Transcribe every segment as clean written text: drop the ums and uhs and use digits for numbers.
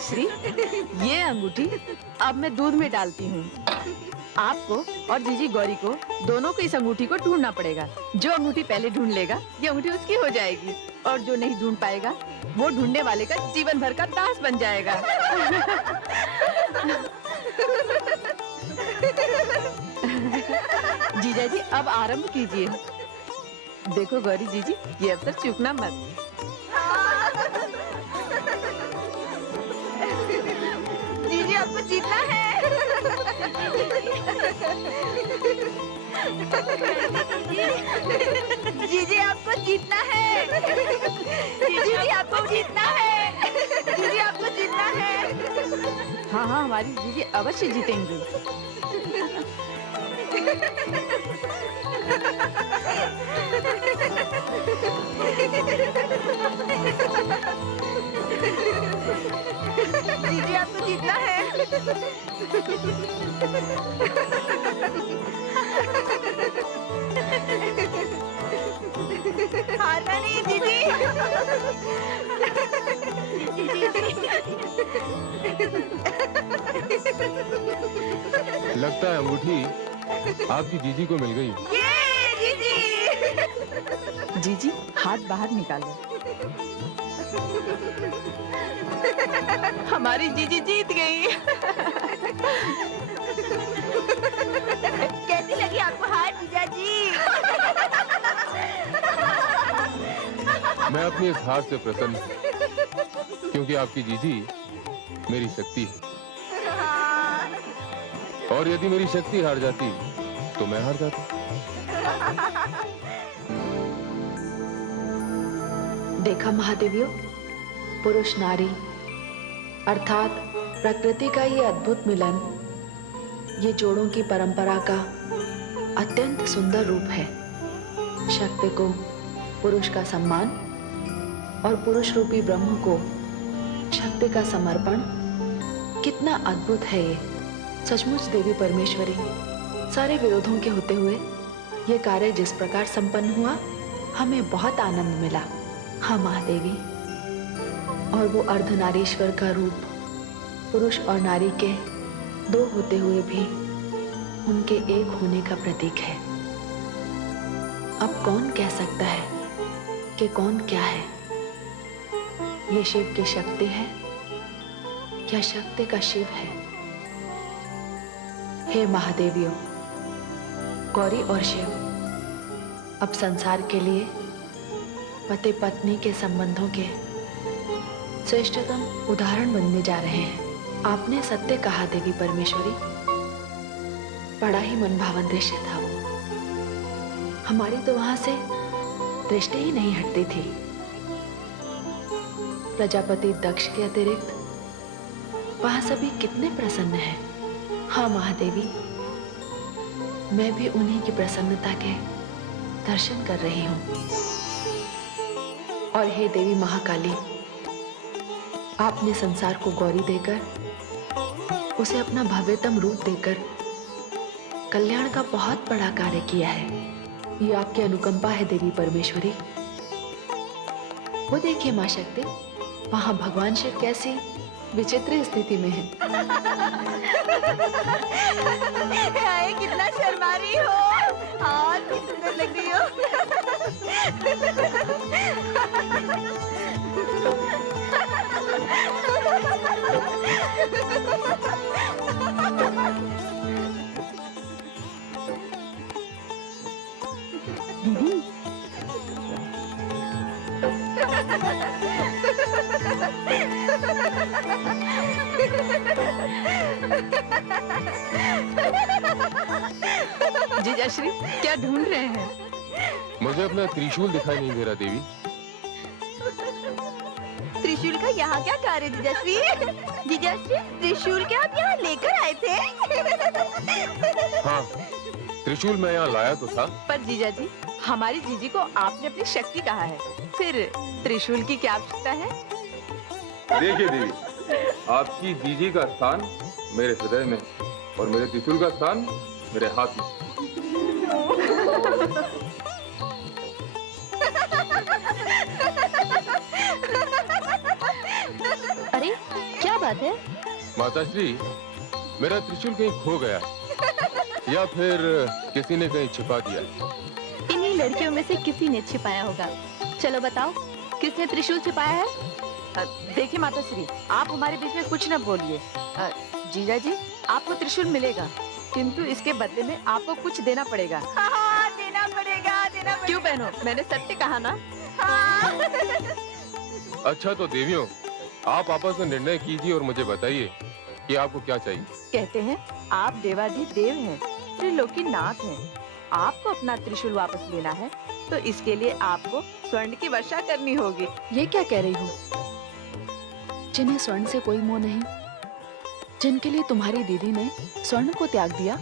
श्री, ये अंगूठी अब मैं दूध में डालती हूँ। आपको और जीजी गौरी को दोनों को इस अंगूठी को ढूंढना पड़ेगा। जो अंगूठी पहले ढूंढ लेगा ये अंगूठी उसकी हो जाएगी, और जो नहीं ढूंढ पाएगा वो ढूंढने वाले का जीवन भर का दास बन जाएगा। जीजा जी अब आरंभ कीजिए। देखो गौरी जीजी, ये अवसर चूकना मत। जीजी आपको जीतना है। जीजी आपको जीतना है। जीजी आपको जीतना है। जीजी आपको जीतना है। हाँ हाँ, हमारी जीजी अवश्य जीतेंगी। जीजी आपको जीतना है। हारना नहीं जीजी। लगता है अंगूठी आपकी जीजी को मिल गई। ये जीजी। जीजी हाथ बाहर निकालो। हमारी जीजी जीत गई। कैसी लगी आपको हार जीजा जी? मैं अपनी इस हार से प्रसन्न हूँ, क्योंकि आपकी जीजी मेरी शक्ति है, और यदि मेरी शक्ति हार जाती तो मैं हार जाता। देखा महादेवियों, पुरुष नारी अर्थात प्रकृति का ये अद्भुत मिलन, ये जोड़ों की परंपरा का अत्यंत सुंदर रूप है। शक्ति को पुरुष का सम्मान और पुरुष रूपी ब्रह्म को शक्ति का समर्पण, कितना अद्भुत है ये। सचमुच देवी परमेश्वरी, सारे विरोधों के होते हुए ये कार्य जिस प्रकार संपन्न हुआ, हमें बहुत आनंद मिला। हाँ महादेवी, और वो अर्धनारीश्वर का रूप पुरुष और नारी के दो होते हुए भी उनके एक होने का प्रतीक है। अब कौन कह सकता है कि कौन क्या है? ये शिव की शक्ति है या शक्ति का शिव है? हे महादेवियों, गौरी और शिव अब संसार के लिए पति पत्नी के संबंधों के श्रेष्ठतम उदाहरण बनने जा रहे हैं। आपने सत्य कहा देवी परमेश्वरी, बड़ा ही मनभावन दृश्य था वो। हमारी तो वहां से दृष्टि ही नहीं हटती थी। प्रजापति दक्ष के अतिरिक्त वहां सभी कितने प्रसन्न हैं। हाँ महादेवी, मैं भी उन्हीं की प्रसन्नता के दर्शन कर रही हूँ। और हे देवी महाकाली, आपने संसार को गौरी देकर, उसे अपना भव्यतम रूप देकर कल्याण का बहुत बड़ा कार्य किया है। ये आपकी अनुकंपा है देवी परमेश्वरी। वो देखिए मां शक्ति, वहां भगवान शिव कैसी विचित्र स्थिति में है। हाय कितना शर्मा रही हो। हाँ कितनी सुंदर लग रही हो। दीदी जीजाश्री क्या ढूंढ रहे हैं? मुझे अपना त्रिशूल दिखाई नहीं दे रहा देवी। त्रिशूल का यहाँ क्या कार्य जीजाश्री? जीजाश्री त्रिशूल क्या आप यहाँ लेकर आए थे? हाँ, त्रिशूल मैं यहाँ लाया तो था। पर जीजा जी, हमारी जीजी को आपने अपनी शक्ति कहा है, फिर त्रिशूल की क्या आवश्यकता है? देखिए देवी, आपकी जीजी का स्थान मेरे हृदय में और मेरे त्रिशूल का स्थान मेरे हाथ में। अरे क्या बात है? माताश्री, मेरा त्रिशूल कहीं खो गया है या फिर किसी ने कहीं छिपा दिया है। इन्हीं लड़कियों में से किसी ने छिपाया होगा। चलो बताओ, किसने त्रिशूल छिपाया है? देखिए माताश्री, आप हमारे बीच में कुछ न बोलिए। जीजा जी, आपको त्रिशूल मिलेगा, किंतु इसके बदले में आपको कुछ देना पड़ेगा। हाँ, देना पड़ेगा, देना पड़ेगा। क्यों बहनों, मैंने सत्य कहा ना। हाँ। अच्छा तो देवियों, आप आपस में निर्णय कीजिए और मुझे बताइए कि आपको क्या चाहिए। कहते हैं आप देवाधिदेव हैं, त्रिलोकीनाथ हैं। आपको अपना त्रिशूल वापस लेना है, तो इसके लिए आपको स्वर्ण की वर्षा करनी होगी। ये क्या कह रही हो? जिन्हें स्वर्ण से कोई मोह नहीं, जिनके लिए तुम्हारी दीदी ने स्वर्ण को त्याग दिया,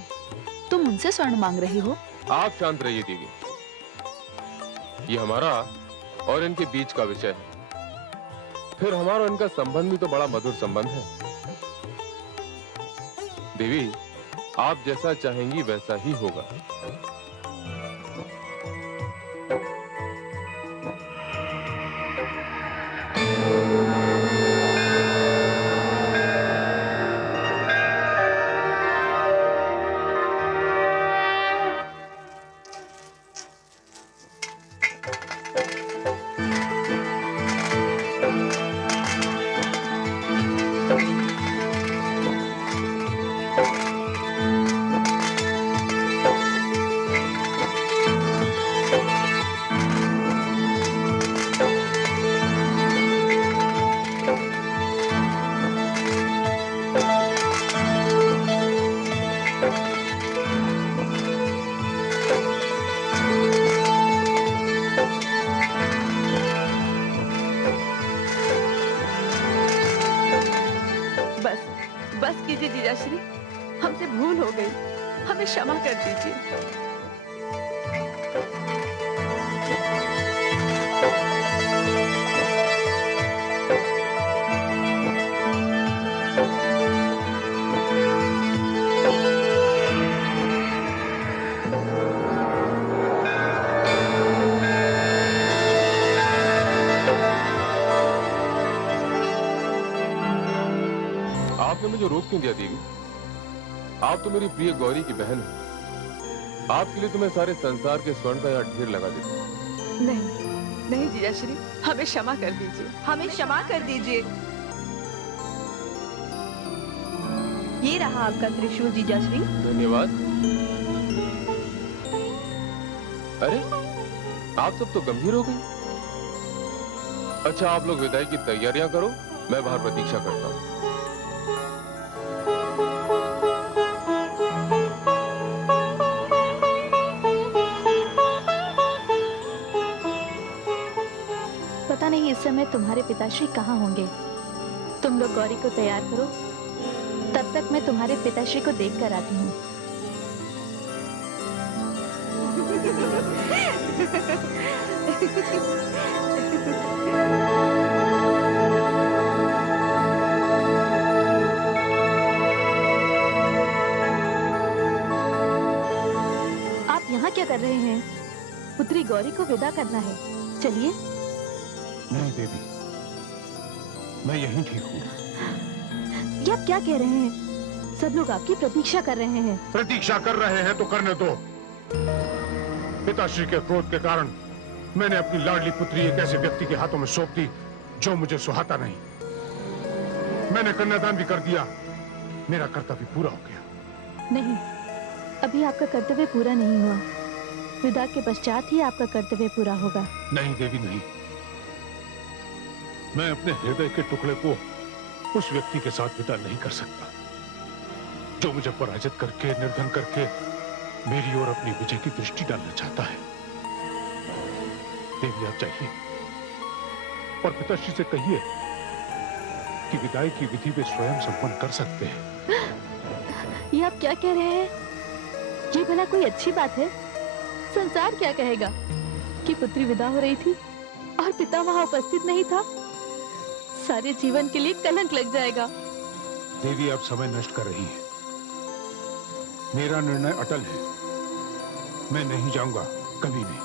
तुम उनसे स्वर्ण मांग रही हो? आप शांत रहिए देवी, ये हमारा और इनके बीच का विषय है। फिर हमारा और इनका संबंध भी तो बड़ा मधुर संबंध है। देवी, आप जैसा चाहेंगी वैसा ही होगा। बस कीजिए जीजाश्री, हमसे भूल हो गई, हमें क्षमा कर दीजिए। आपने मुझे रोक क्यों दिया देवी? आप तो मेरी प्रिय गौरी की बहन है। आपके लिए तो मैं सारे संसार के स्वर्ण का यहाँ ढेर लगा देता हूँ। नहीं जीजाश्री, हमें क्षमा कर दीजिए, हमें क्षमा कर दीजिए। ये रहा आपका त्रिशूल जीजाश्री। धन्यवाद। अरे, आप सब तो गंभीर हो गए। अच्छा, आप लोग विदाई की तैयारियां करो, मैं बाहर प्रतीक्षा करता हूँ। पता नहीं इस समय तुम्हारे पिताश्री कहाँ होंगे। तुम लोग गौरी को तैयार करो, तब तक मैं तुम्हारे पिताश्री को देख कर आती हूँ। आप यहाँ क्या कर रहे हैं? पुत्री गौरी को विदा करना है, चलिए। नहीं देवी, मैं यहीं ठीक हूँ। ये आप क्या कह रहे हैं? सब लोग आपकी प्रतीक्षा कर रहे हैं। प्रतीक्षा कर रहे हैं तो करने दो। पिताश्री के क्रोध के कारण मैंने अपनी लाडली पुत्री एक ऐसे व्यक्ति के हाथों में सौंप दी जो मुझे सुहाता नहीं। मैंने कन्यादान भी कर दिया, मेरा कर्तव्य पूरा हो गया। नहीं, अभी आपका कर्तव्य पूरा नहीं हुआ। विदा के पश्चात ही आपका कर्तव्य पूरा होगा। नहीं देवी, नहीं। मैं अपने हृदय के टुकड़े को उस व्यक्ति के साथ विदा नहीं कर सकता जो मुझे पराजित करके, निर्धन करके मेरी ओर अपनी विजय की दृष्टि डालना चाहता है। देवी, आप चाहिए और पिताश्री से कहिए कि विदाई की विधि वे स्वयं संपन्न कर सकते हैं। ये आप क्या कह रहे हैं? ये भला कोई अच्छी बात है? संसार क्या कहेगा कि पुत्री विदा हो रही थी और पिता वहां उपस्थित नहीं था? सारे जीवन के लिए कलंक लग जाएगा। देवी, आप समय नष्ट कर रही हैं। मेरा निर्णय अटल है, मैं नहीं जाऊंगा, कभी नहीं।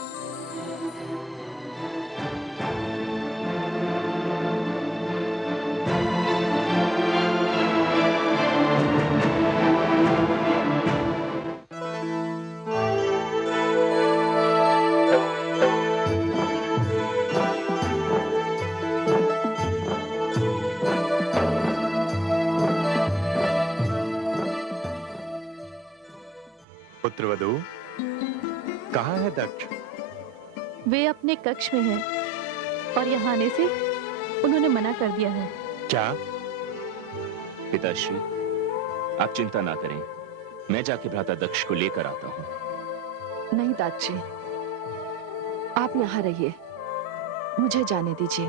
पुत्रवधू, कहाँ है दक्ष? वे अपने कक्ष में हैं और यहाँ आने से उन्होंने मना कर दिया है। क्या? पिताश्री, आप चिंता ना करें, मैं जाके भ्राता दक्ष को लेकर आता हूँ। नहीं दादाजी, आप यहाँ रहिए, मुझे जाने दीजिए।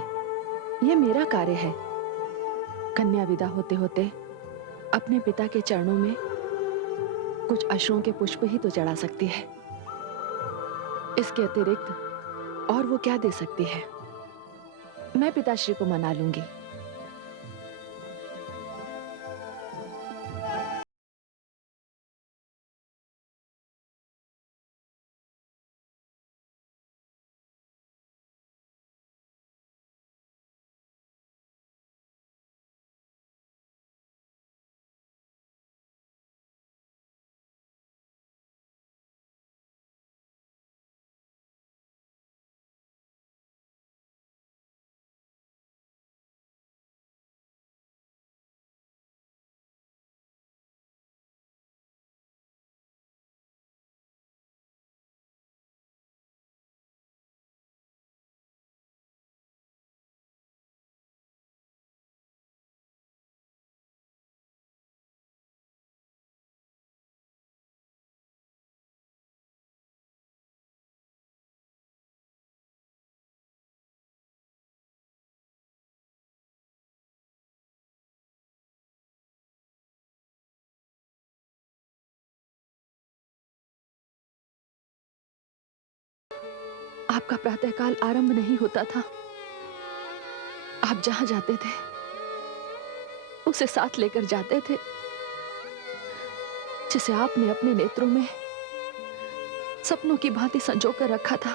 ये मेरा कार्य है। कन्या विदा होते होते अपने पिता के चरणों में कुछ अश्रुओं के पुष्प ही तो चढ़ा सकती है। इसके अतिरिक्त और वो क्या दे सकती है? मैं पिताश्री को मना लूंगी। आपका प्रातःकाल आरंभ नहीं होता था। आप जहां जाते थे उसे साथ लेकर जाते थे, जिसे आपने अपने नेत्रों में सपनों की भांति संजो कर रखा था।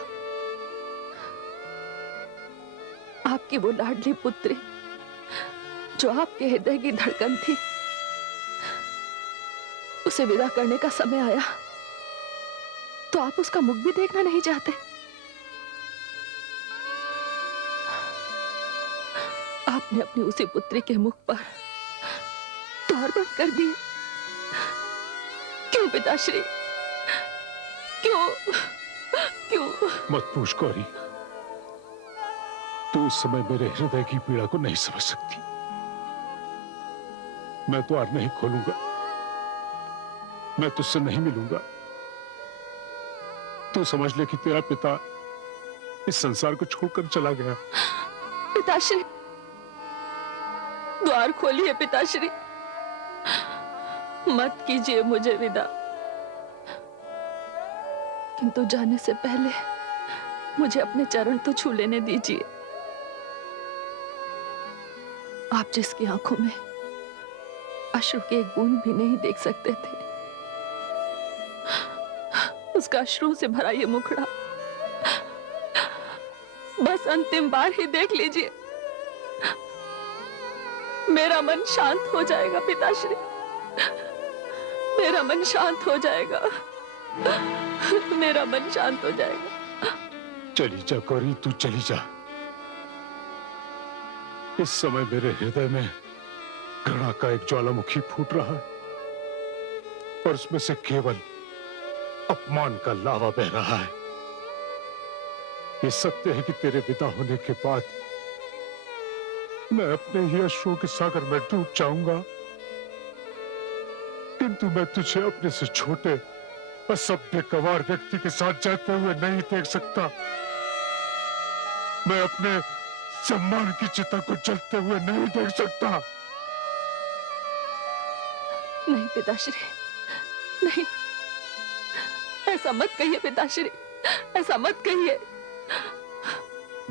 आपकी वो लाडली पुत्री जो आपके हृदय की धड़कन थी, उसे विदा करने का समय आया तो आप उसका मुख भी देखना नहीं चाहते। आपने अपनी उसी पुत्री के मुख पर द्वार बंद कर दिए। क्यों पिताश्री? क्यों? क्यों? मत पूछ गौरी, तू इस समय मेरे हृदय की पीड़ा को नहीं समझ सकती। मैं द्वार नहीं खोलूंगा, मैं तुझसे नहीं मिलूंगा। तू समझ ले कि तेरा पिता इस संसार को छोड़कर चला गया। पिताश्री, द्वार खोलिए पिताश्री, मत कीजिए मुझे विदा। किंतु जाने से पहले मुझे अपने चरण तो छू लेने दीजिए। आप जिसकी आंखों में अश्रु की एक बूंद भी नहीं देख सकते थे, उसका अश्रु से भरा ये मुखड़ा बस अंतिम बार ही देख लीजिए। मेरा मन शांत हो जाएगा पिताश्री, मेरा मन शांत हो जाएगा, मेरा मन शांत हो जाएगा। चली जा गौरी, तू चली जा। इस समय मेरे हृदय में घृणा का एक ज्वालामुखी फूट रहा है और उसमें से केवल अपमान का लावा बह रहा है। ये सत्य है कि तेरे विदा होने के बाद मैं अपने ही अश्रुओं के सागर में डूब जाऊंगा, किंतु मैं तुझे अपने से छोटे असभ्य गंवार व्यक्ति के साथ जाते हुए नहीं देख सकता। मैं अपने सम्मान की चिता को जलते हुए नहीं देख सकता। नहीं पिताश्री, नहीं, ऐसा मत कहिए पिताश्री, ऐसा मत कहिए।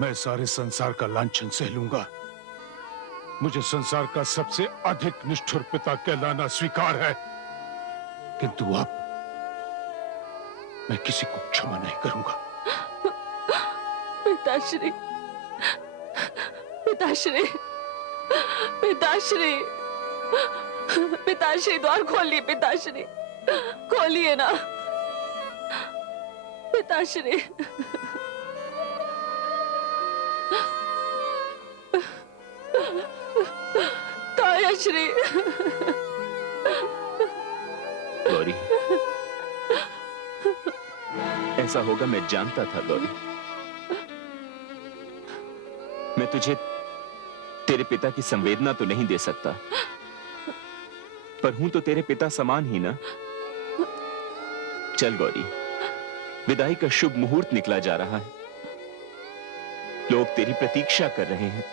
मैं सारे संसार का लांछन सह लूंगा, मुझे संसार का सबसे अधिक निष्ठुर पिता कहलाना स्वीकार है, किंतु अब मैं किसी को क्षमा नहीं करूंगा। पिताश्री, पिताश्री, पिताश्री, पिताश्री, द्वार खोलिए पिताश्री, खोलिए ना पिताश्री। कायाश्री। गौरी, ऐसा होगा मैं जानता था गौरी। मैं तुझे तेरे पिता की संवेदना तो नहीं दे सकता, पर हूं तो तेरे पिता समान ही ना। चल गौरी, विदाई का शुभ मुहूर्त निकला जा रहा है। लोग तेरी प्रतीक्षा कर रहे हैं।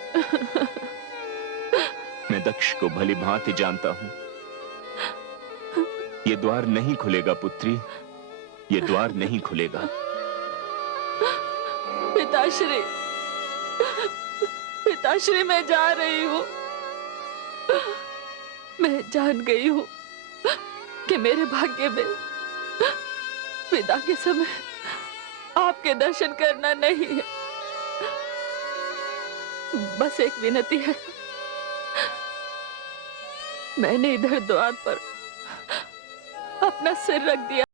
मैं दक्ष को भली भांति जानता हूं। ये द्वार नहीं खुलेगा पुत्री, ये द्वार नहीं खुलेगा। पिताश्री, पिताश्री, मैं जा रही हूँ। मैं जान गई हूँ कि मेरे भाग्य में विदा के समय आपके दर्शन करना नहीं है। बस एक विनती है, मैंने इधर द्वार पर अपना सिर रख दिया।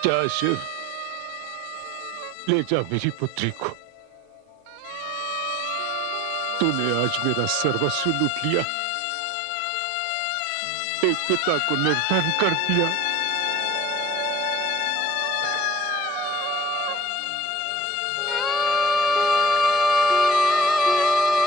जा शिव, ले जा मेरी पुत्री को। तूने आज मेरा सर्वस्व लूट लिया, एक पिता को निर्धन कर दिया।